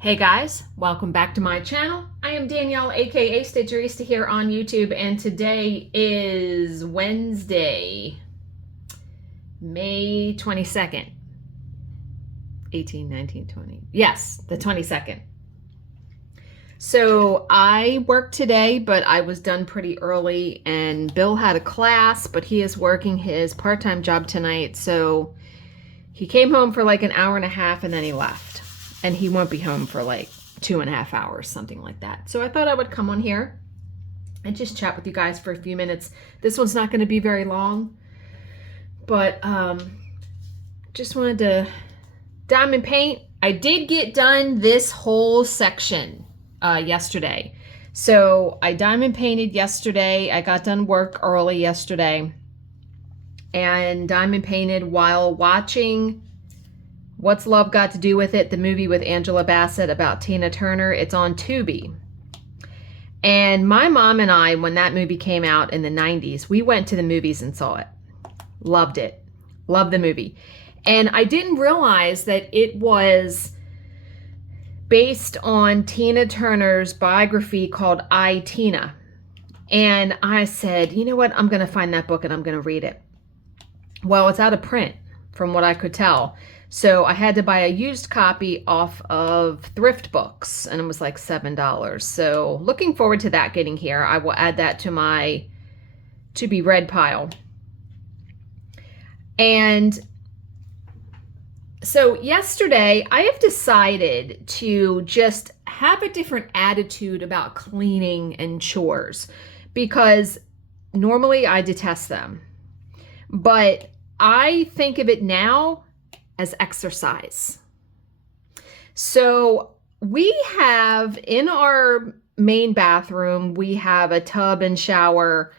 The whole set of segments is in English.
Hey guys, welcome back to my channel. I am Danielle, aka Stitcherista here on YouTube, and today is Wednesday, May 22nd. 18, 19, 20. Yes, the 22nd. So I worked today, but I was done pretty early, and Bill had a class, but he is working his part-time job tonight, so he came home for like an hour and a half and then he left. And he won't be home for like 2.5 hours, something like that. So I thought I would come on here and just chat with you guys for a few minutes. This one's not going to be very long, but just wanted to diamond paint. I did get done this whole section yesterday. So I diamond painted yesterday. I got done work early yesterday and diamond painted while watching What's Love Got to Do with It, the movie with Angela Bassett about Tina Turner. It's on Tubi. And my mom and I, when that movie came out in the 90s, we went to the movies and saw it. Loved it. Loved the movie. And I didn't realize that it was based on Tina Turner's biography called I, Tina. And I said, you know what? I'm going to find that book and I'm going to read it. Well, it's out of print from what I could tell. So I had to buy a used copy off of Thrift Books, and it was like $7. So looking forward to that getting here. I will add that to my to be read pile. And so yesterday I have decided to just have a different attitude about cleaning and chores, because normally I detest them. But I think of it now as exercise. So we have in our main bathroom, we have a tub and shower,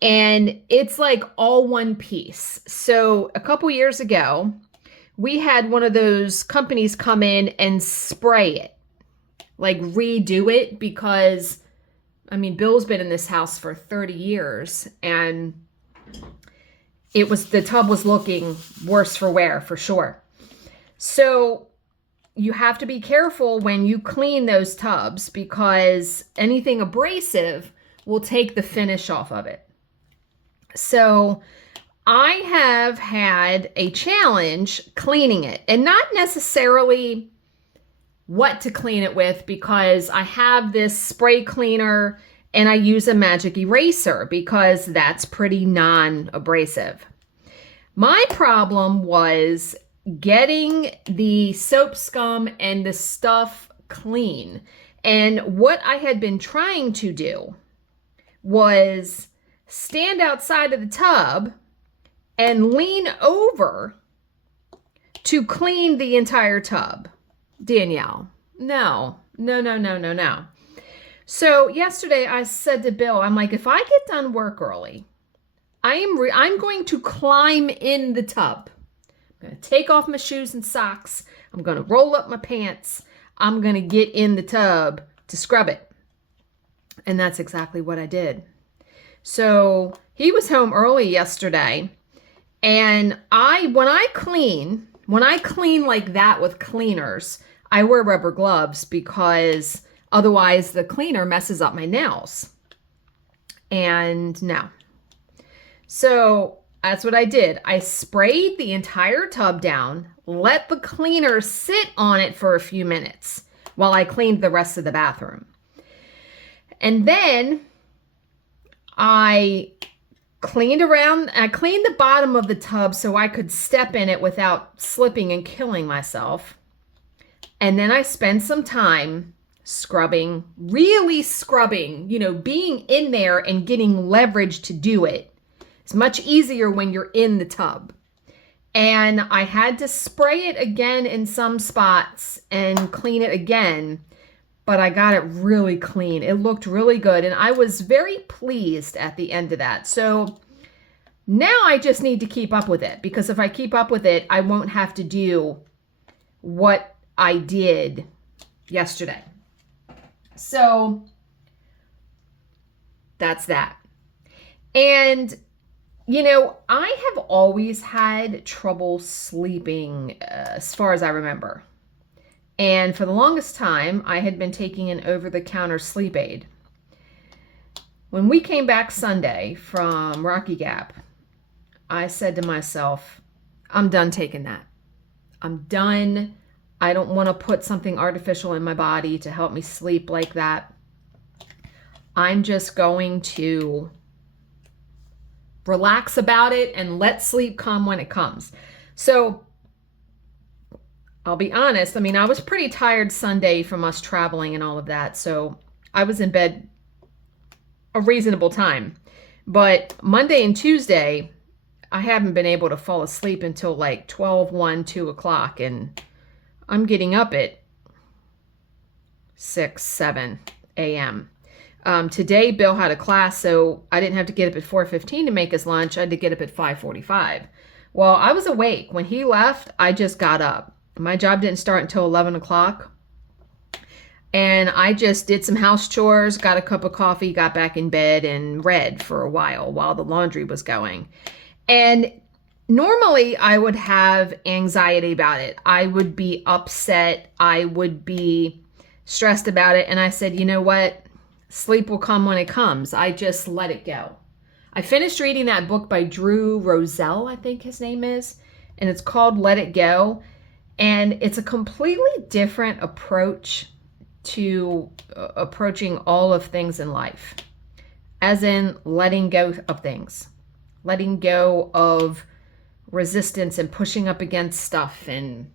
and it's like all one piece. So a couple years ago, we had one of those companies come in and spray it, like redo it, because I mean, Bill's been in this house for 30 years and the tub was looking worse for wear for sure. So you have to be careful when you clean those tubs, because anything abrasive will take the finish off of it. So I have had a challenge cleaning it, and not necessarily what to clean it with, because I have this spray cleaner and I use a magic eraser because that's pretty non-abrasive. My problem was getting the soap scum and the stuff clean. And what I had been trying to do was stand outside of the tub and lean over to clean the entire tub. Danielle, no. So yesterday I said to Bill, I'm like, if I get done work early, I'm going to climb in the tub. I'm going to take off my shoes and socks. I'm going to roll up my pants. I'm going to get in the tub to scrub it. And that's exactly what I did. So he was home early yesterday. And when I clean like that with cleaners, I wear rubber gloves, because otherwise the cleaner messes up my nails. And no. So that's what I did. I sprayed the entire tub down, let the cleaner sit on it for a few minutes while I cleaned the rest of the bathroom. And then I cleaned the bottom of the tub so I could step in it without slipping and killing myself. And then I spent some time scrubbing, really scrubbing, being in there and getting leverage to do it. It's much easier when you're in the tub. And I had to spray it again in some spots and clean it again, but I got it really clean. It looked really good, and I was very pleased at the end of that. So now I just need to keep up with it, because if I keep up with it, I won't have to do what I did yesterday. So that's that. And I have always had trouble sleeping as far as I remember. And for the longest time, I had been taking an over-the-counter sleep aid. When we came back Sunday from Rocky Gap, I said to myself, I'm done taking that. I'm done. I don't want to put something artificial in my body to help me sleep like that. I'm just going to relax about it and let sleep come when it comes. So I'll be honest. I mean, I was pretty tired Sunday from us traveling and all of that. So I was in bed a reasonable time. But Monday and Tuesday, I haven't been able to fall asleep until like 12, 1, 2 o'clock. And I'm getting up at 6, 7 a.m. Today, Bill had a class, so I didn't have to get up at 4:15 to make his lunch. I had to get up at 5:45. Well, I was awake. When he left, I just got up. My job didn't start until 11 o'clock. And I just did some house chores, got a cup of coffee, got back in bed, and read for a while the laundry was going. And normally I would have anxiety about it. I would be upset. I would be stressed about it. And I said, you know what? Sleep will come when it comes. I just let it go. I finished reading that book by Drew Roselle, I think his name is, and it's called Let It Go. And it's a completely different approach to approaching all of things in life, as in letting go of things, letting go of resistance and pushing up against stuff. And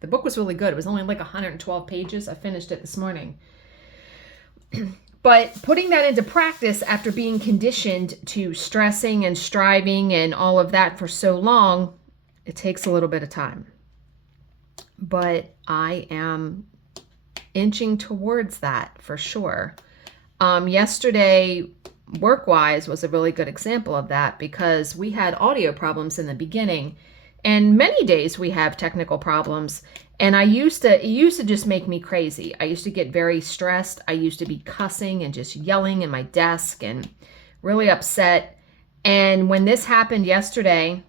the book was really good. It was only like 112 pages. I finished it this morning. But putting that into practice after being conditioned to stressing and striving and all of that for so long, it takes a little bit of time. But I am inching towards that for sure. Yesterday, work-wise, was a really good example of that because we had audio problems in the beginning, and many days we have technical problems. And it used to just make me crazy. I used to get very stressed. I used to be cussing and just yelling in my desk and really upset. And when this happened yesterday,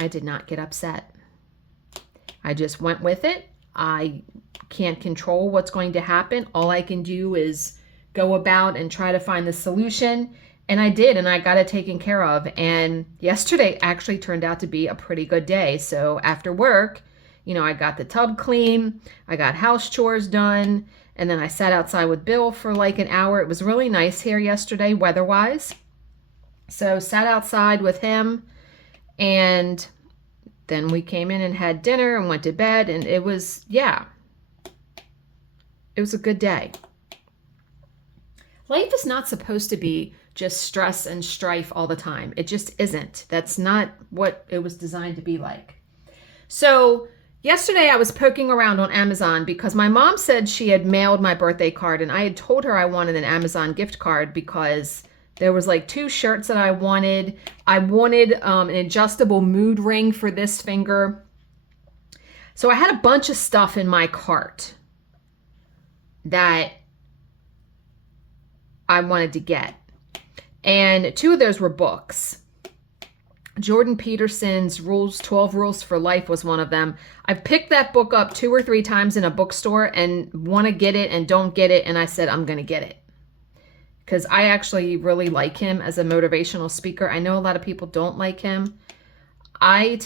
I did not get upset. I just went with it. I can't control what's going to happen. All I can do is go about and try to find the solution. And I did, and I got it taken care of. And yesterday actually turned out to be a pretty good day. So after work, I got the tub clean, I got house chores done, and then I sat outside with Bill for like an hour. It was really nice here yesterday, weather-wise. So sat outside with him, and then we came in and had dinner and went to bed, and it was a good day. Life is not supposed to be just stress and strife all the time. It just isn't. That's not what it was designed to be like. So yesterday I was poking around on Amazon because my mom said she had mailed my birthday card, and I had told her I wanted an Amazon gift card because there was like 2 shirts that I wanted. I wanted an adjustable mood ring for this finger. So I had a bunch of stuff in my cart that I wanted to get. And 2 of those were books. Jordan Peterson's 12 Rules for Life was one of them. I've picked that book up 2 or 3 times in a bookstore and want to get it and don't get it. And I said, I'm going to get it. Because I actually really like him as a motivational speaker. I know a lot of people don't like him. I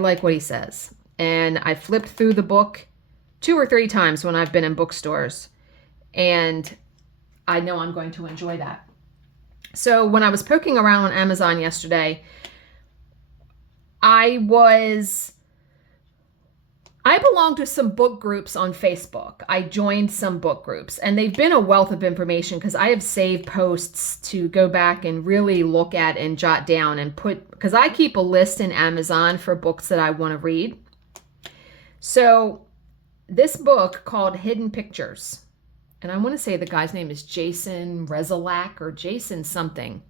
like what he says. And I flipped through the book 2 or 3 times when I've been in bookstores. And I know I'm going to enjoy that. So when I was poking around on Amazon yesterday, I belong to some book groups on Facebook. I joined some book groups, and they've been a wealth of information because I have saved posts to go back and really look at and jot down and because I keep a list in Amazon for books that I want to read. So this book called Hidden Pictures, and I want to say the guy's name is Jason Rezelak or Jason something.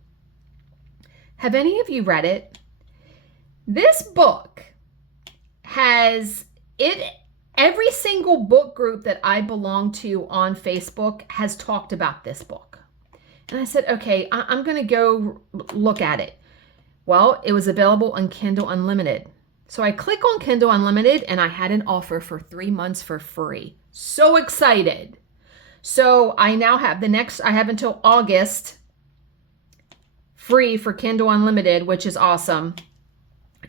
Have any of you read it? This book has every single book group that I belong to on Facebook has talked about this book. And I said, okay, I'm going to go look at it. Well, it was available on Kindle Unlimited. So I click on Kindle Unlimited and I had an offer for 3 months for free. So excited. So I now have I have until August free for Kindle Unlimited, which is awesome.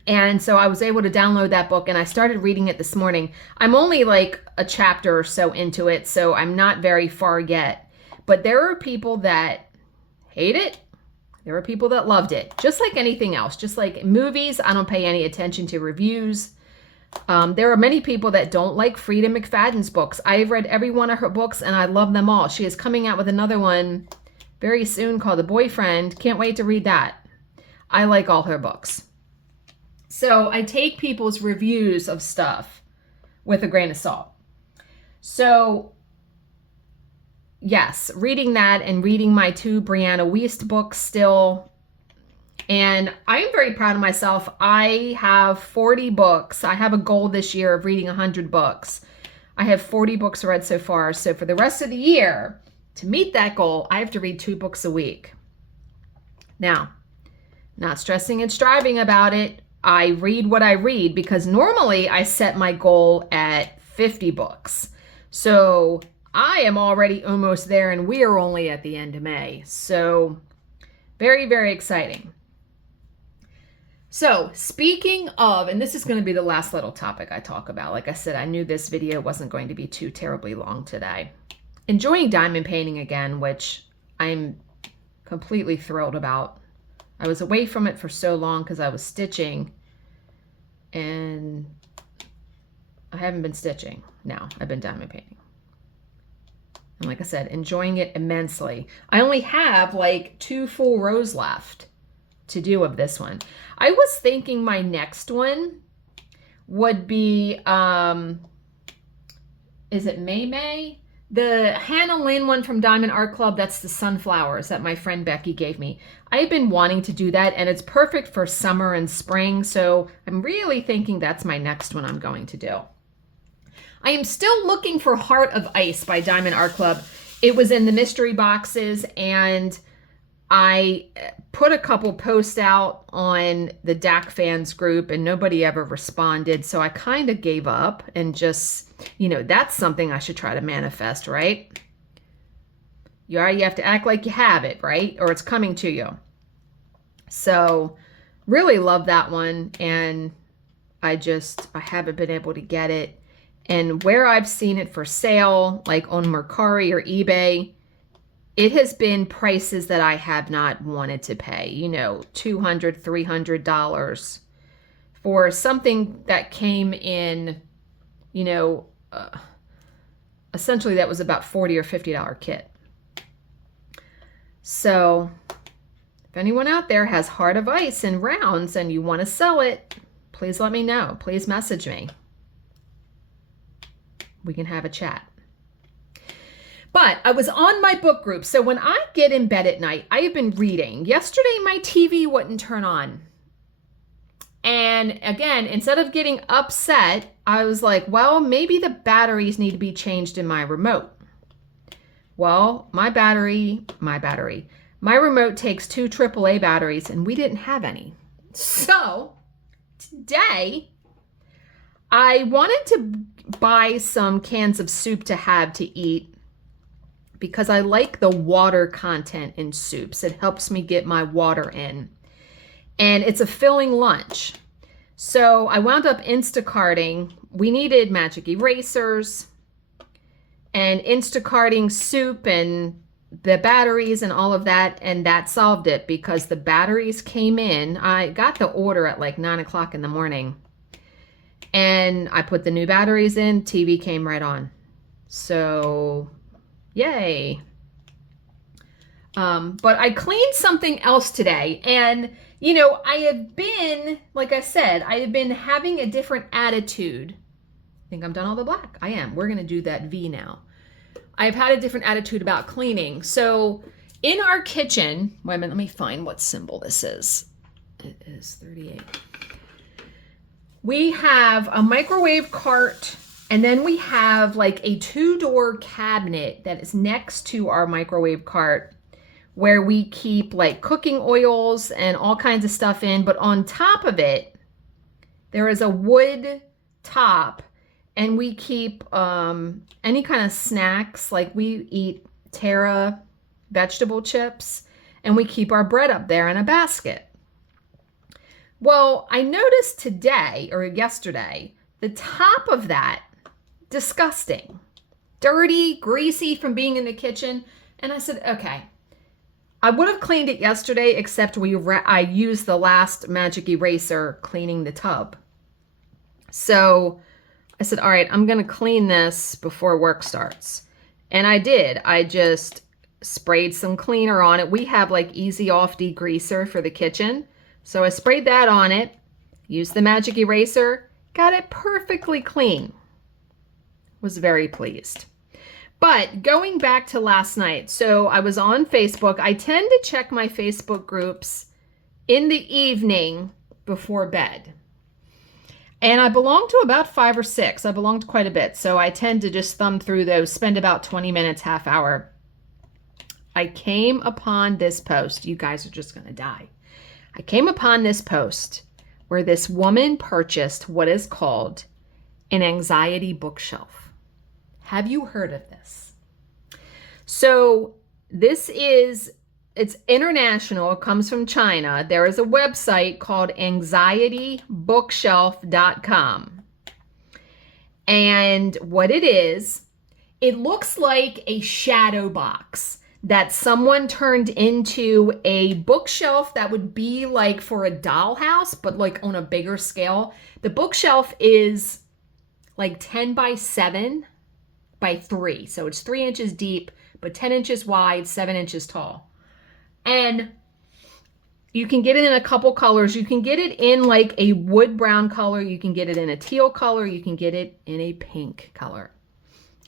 And so I was able to download that book and I started reading it this morning. I'm only like a chapter or so into it, so I'm not very far yet. But there are people that hate it. There are people that loved it. Just like anything else. Just like movies, I don't pay any attention to reviews. There are many people that don't like Frida McFadden's books. I've read every one of her books and I love them all. She is coming out with another one very soon called The Boyfriend. Can't wait to read that. I like all her books. So I take people's reviews of stuff with a grain of salt. So yes, reading that and reading my 2 Brianna Wiest books still. And I'm very proud of myself. I have 40 books. I have a goal this year of reading 100 books. I have 40 books read so far. So for the rest of the year, to meet that goal, I have to read 2 books a week. Now, not stressing and striving about it. I read what I read because normally I set my goal at 50 books. So I am already almost there and we are only at the end of May. So very, very exciting. So speaking of, and this is going to be the last little topic I talk about. Like I said, I knew this video wasn't going to be too terribly long today. Enjoying diamond painting again, which I'm completely thrilled about. I was away from it for so long because I was stitching and I haven't been stitching. Now I've been diamond painting. And like I said, enjoying it immensely. I only have like 2 full rows left to do of this one. I was thinking my next one would be, is it May? The Hannah Lynn one from Diamond Art Club, that's the sunflowers that my friend Becky gave me. I've been wanting to do that and it's perfect for summer and spring. So I'm really thinking that's my next one I'm going to do. I am still looking for Heart of Ice by Diamond Art Club. It was in the mystery boxes and I put a couple posts out on the DAC fans group and nobody ever responded. So I kind of gave up and just, you know, that's something I should try to manifest, right? You have to act like you have it, right? Or it's coming to you. So really love that one. And I haven't been able to get it. And where I've seen it for sale, like on Mercari or eBay, it has been prices that I have not wanted to pay, you know, $200, $300 for something that came in, you know, essentially that was about $40 or $50 kit. So if anyone out there has Heart of Ice in rounds and you want to sell it, please let me know. Please message me. We can have a chat. But I was on my book group. So when I get in bed at night, I have been reading. Yesterday, my TV wouldn't turn on. And again, instead of getting upset, I was like, well, maybe the batteries need to be changed in my remote. Well, my remote takes 2 AAA batteries and we didn't have any. So today, I wanted to buy some cans of soup to have to eat because I like the water content in soups. It helps me get my water in. And it's a filling lunch. So I wound up Instacarting. We needed magic erasers and Instacarting soup and the batteries and all of that. And that solved it because the batteries came in. I got the order at like 9 o'clock in the morning. And I put the new batteries in, TV came right on. So, yay. But I cleaned something else today. And, you know, I have been, like I said, I have been having a different attitude. I think I'm done all the black. I am. We're going to do that V now. I've had a different attitude about cleaning. So, in our kitchen, wait a minute, let me find what symbol this is. It is 38. We have a microwave cart, and then we have like a 2-door cabinet that is next to our microwave cart where we keep like cooking oils and all kinds of stuff in. But on top of it, There is a wood top, and we keep any kind of snacks. Like we eat Terra vegetable chips, and we keep our bread up there in a basket. Well, I noticed today or yesterday, the top of that, disgusting, dirty, greasy from being in the kitchen. And I said, okay, I would have cleaned it yesterday, except I used the last magic eraser cleaning the tub. So I said, all right, I'm going to clean this before work starts. And I did. I just sprayed some cleaner on it. We have like Easy Off degreaser for the kitchen. So I sprayed that on it, used the magic eraser, got it perfectly clean. Was very pleased. But going back to last night, so I was on Facebook. I tend to check my Facebook groups in the evening before bed. And I belong to about 5 or 6. I belong to quite a bit. So I tend to just thumb through those, spend about 20 minutes, half hour. I came upon this post. You guys are just going to die. I came upon this post where this woman purchased what is called an anxiety bookshelf. Have you heard of this? So it's international. It comes from China. There is a website called anxietybookshelf.com. And what it is, it looks like a shadow box that someone turned into a bookshelf that would be like for a dollhouse, but like on a bigger scale. The bookshelf is like 10 by 7 by 3. So it's 3 inches deep, but 10 inches wide, 7 inches tall. And you can get it in a couple colors. You can get it in like a wood brown color. You can get it in a teal color. You can get it in a pink color.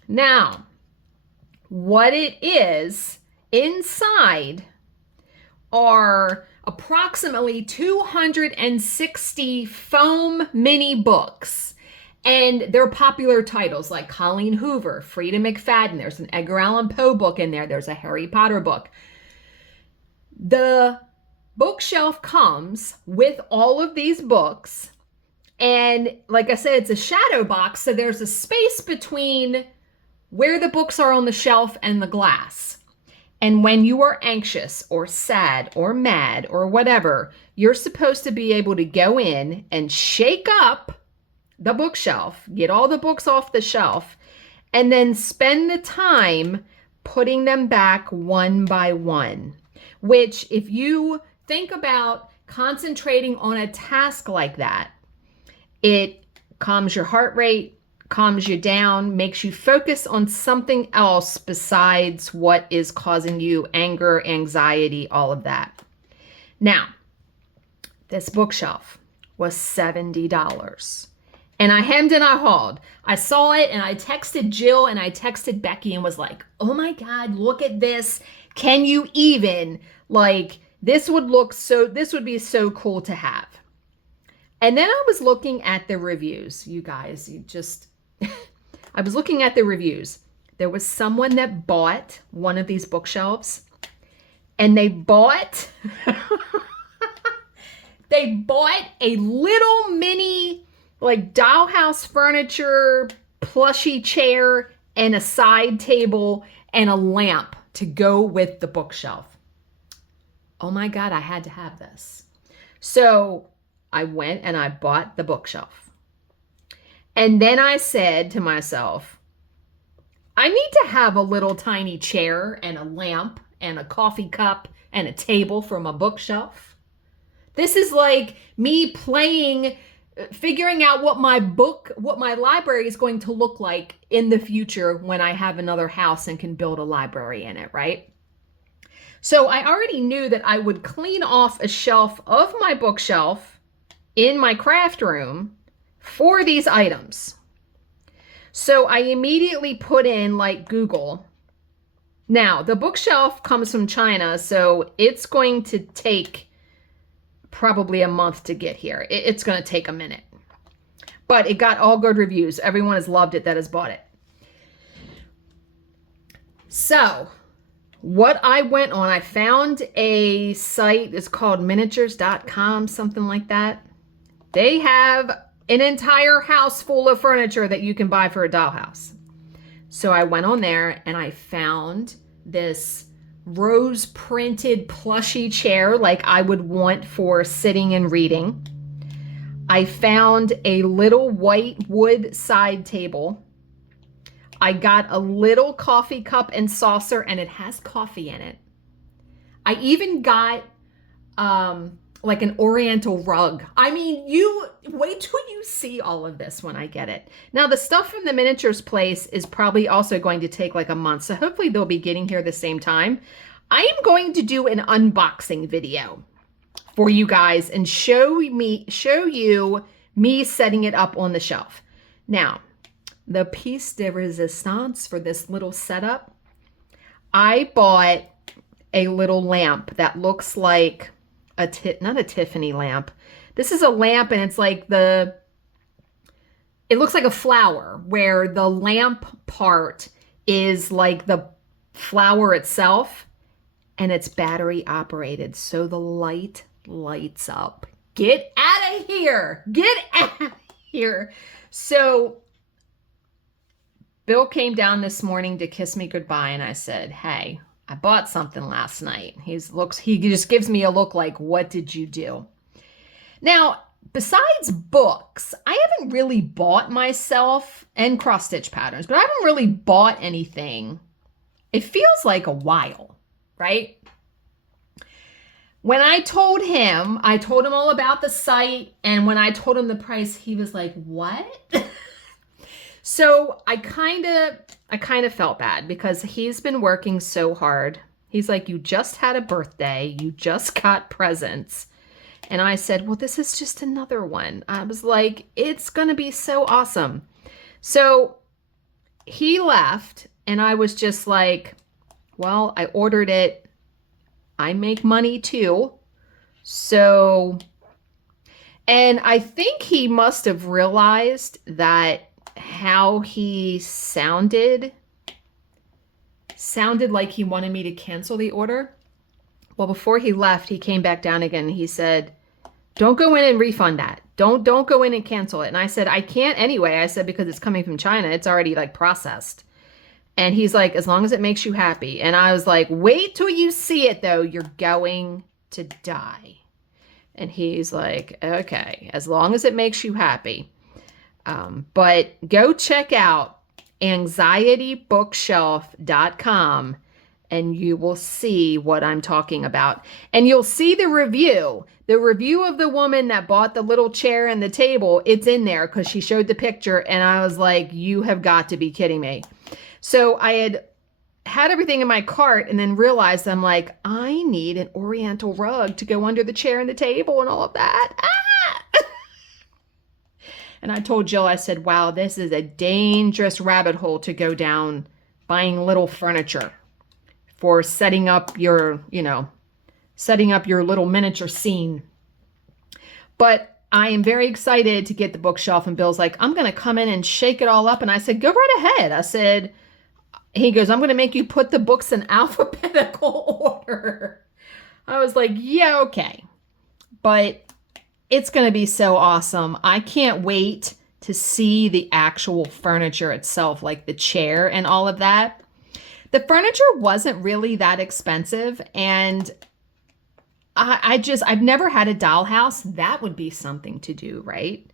Now, what it is, inside are approximately 260 foam mini books. And they're popular titles like Colleen Hoover, Frida McFadden. There's an Edgar Allan Poe book in there. There's a Harry Potter book. The bookshelf comes with all of these books. And like I said, it's a shadow box. So there's a space between where the books are on the shelf and the glass. And when you are anxious or sad or mad or whatever, you're supposed to be able to go in and shake up the bookshelf, get all the books off the shelf, and then spend the time putting them back one by one. Which, if you think about concentrating on a task like that, it calms your heart rate, calms you down, makes you focus on something else besides what is causing you anger, anxiety, all of that. Now, this bookshelf was $70. And I hemmed and I hawed. I saw it and I texted Jill and I texted Becky and was like, oh my God, look at this. Can you even? Like, this would be so cool to have. And then I was looking at the reviews, you guys. I was looking at the reviews. There was someone that bought one of these bookshelves, and they bought a little mini like dollhouse furniture, plushy chair, and a side table and a lamp to go with the bookshelf. Oh my God, I had to have this. So I went and I bought the bookshelf. And then I said to myself, I need to have a little tiny chair and a lamp and a coffee cup and a table for my bookshelf. This is like me figuring out what my library is going to look like in the future when I have another house and can build a library in it, right? So I already knew that I would clean off a shelf of my bookshelf in my craft room for these items. So I immediately put in like Google. Now, the bookshelf comes from China, so it's going to take probably a month to get here. It's going to take a minute. But it got all good reviews. Everyone has loved it that has bought it. So, what I went on, I found a site, it's called miniatures.com, something like that. They have an entire house full of furniture that you can buy for a dollhouse. So I went on there and I found this rose printed plushy chair like I would want for sitting and reading. I found a little white wood side table. I got a little coffee cup and saucer, and it has coffee in it. I even got like an oriental rug. I mean, you wait till you see all of this when I get it. Now, the stuff from the miniatures place is probably also going to take like a month, so hopefully they'll be getting here the same time. I am going to do an unboxing video for you guys and show you me setting it up on the shelf. Now, the piece de resistance for this little setup, I bought a little lamp that looks like not a Tiffany lamp. This is a lamp, and it's like it looks like a flower where the lamp part is like the flower itself, and it's battery operated, so the light lights up. Get out of here. Get out of here. So Bill came down this morning to kiss me goodbye, and I said, hey, I bought something last night. He just gives me a look like, what did you do? Now, besides books, I haven't really bought myself, and cross-stitch patterns, but I haven't really bought anything. It feels like a while, right? When I told him all about the site, and when I told him the price, he was like, what? So I kind of felt bad because he's been working so hard. He's like, you just had a birthday. You just got presents. And I said, well, this is just another one. I was like, it's going to be so awesome. So he left, and I was just like, well, I ordered it. I make money too. So, and I think he must have realized that how he sounded like he wanted me to cancel the order. Well, before he left, he came back down again. He said, don't go in and refund that. Don't go in and cancel it. And I said, I can't anyway. I said, because it's coming from China. It's already like processed. And he's like, as long as it makes you happy. And I was like, wait till you see it though. You're going to die. And he's like, okay, as long as it makes you happy. But go check out anxietybookshelf.com and you will see what I'm talking about. And you'll see the review of the woman that bought the little chair and the table. It's in there because she showed the picture, and I was like, you have got to be kidding me. So I had everything in my cart and then realized I'm like, I need an oriental rug to go under the chair and the table and all of that. Ah! And I told Jill, I said, wow, this is a dangerous rabbit hole to go down, buying little furniture for setting up your little miniature scene. But I am very excited to get the bookshelf. And Bill's like, I'm going to come in and shake it all up. And I said, go right ahead. I said, he goes, I'm going to make you put the books in alphabetical order. I was like, yeah, okay. But it's going to be so awesome. I can't wait to see the actual furniture itself, like the chair and all of that. The furniture wasn't really that expensive, and I've never had a dollhouse. That would be something to do, right?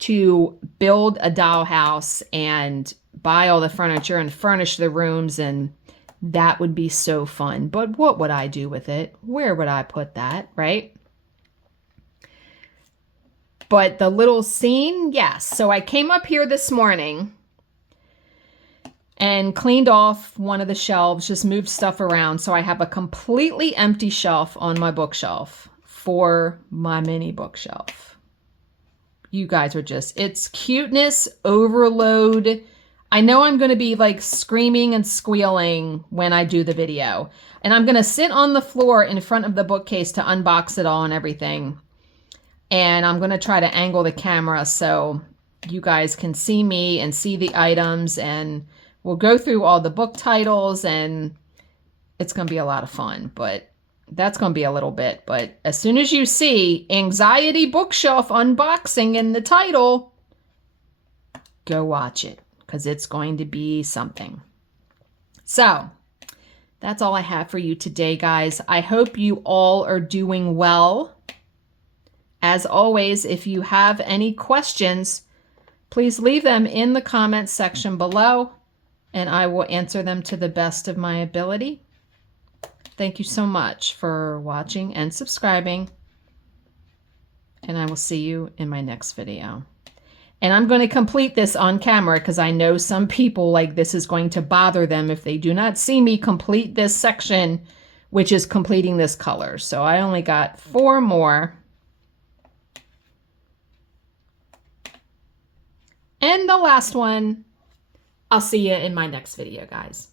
To build a dollhouse and buy all the furniture and furnish the rooms, and that would be so fun. But what would I do with it? Where would I put that, right? But the little scene, yes. So I came up here this morning and cleaned off one of the shelves, just moved stuff around. So I have a completely empty shelf on my bookshelf for my mini bookshelf. You guys are it's cuteness overload. I know I'm going to be like screaming and squealing when I do the video. And I'm going to sit on the floor in front of the bookcase to unbox it all and everything. And I'm going to try to angle the camera so you guys can see me and see the items, and we'll go through all the book titles, and it's going to be a lot of fun. But That's going to be a little bit, but as soon as you see Anxiety Bookshelf Unboxing in the title, go watch it because it's going to be something. So that's all I have for you today, guys. I hope you all are doing well. As always, if you have any questions, please leave them in the comments section below, and I will answer them to the best of my ability. Thank you so much for watching and subscribing, and I will see you in my next video. And I'm going to complete this on camera because I know some people, like, this is going to bother them if they do not see me complete this section, which is completing this color. So I only got 4 more. And the last one, I'll see you in my next video, guys.